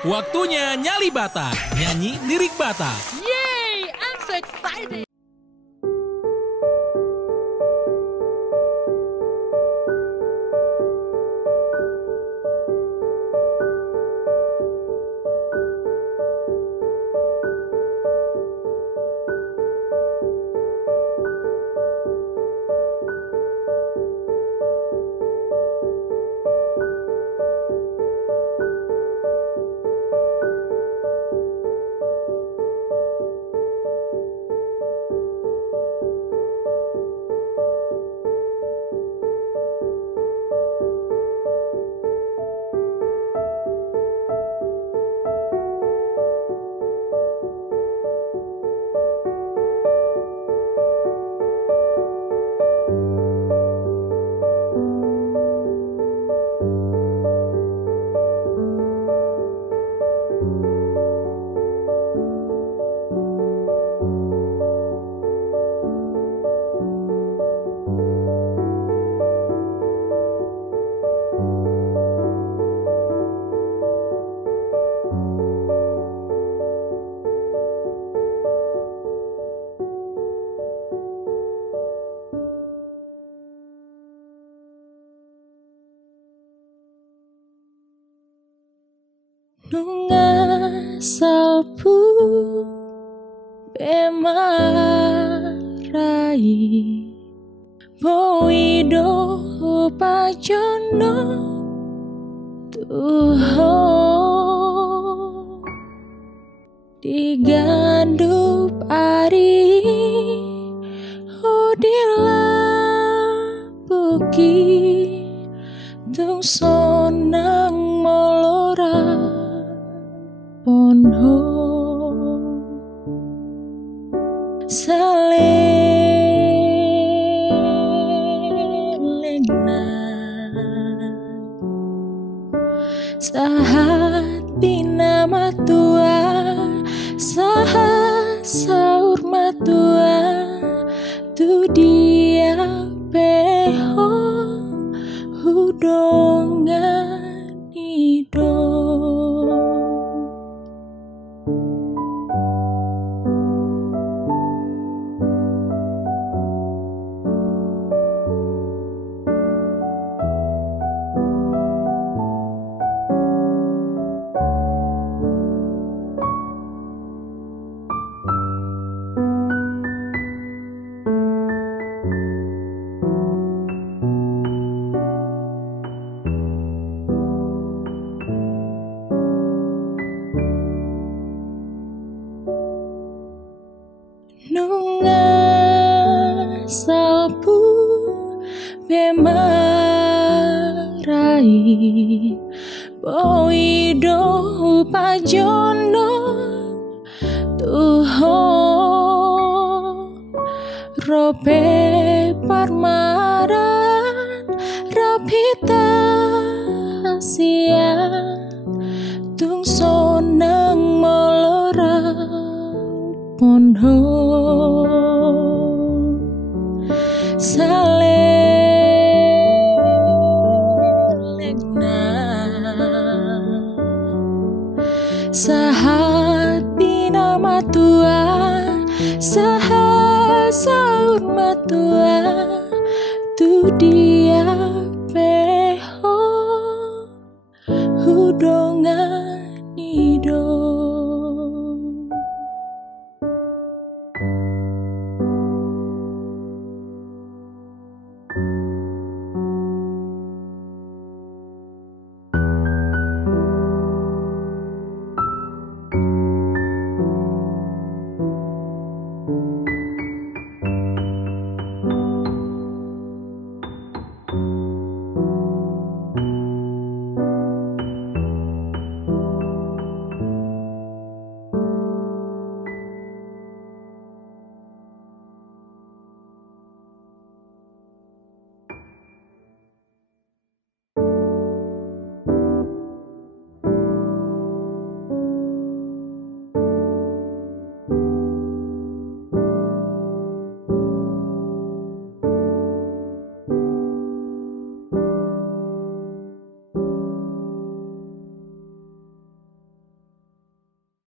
Waktunya Nyali Batak, nyanyi lirik Batak. Yay, I'm so excited. Nunga salpu bemarai boido pajono tuho digandup ari odila buki tung sonang molora Ponho salelena sahat bina matua sahat saur matua tu dia peho hudongan hidup. Nunga salpu bemarai boido pajono tuho rope parmaran rapita sia tung sonang molora Ponho salelena sahat bina matua sahat saur matua tu di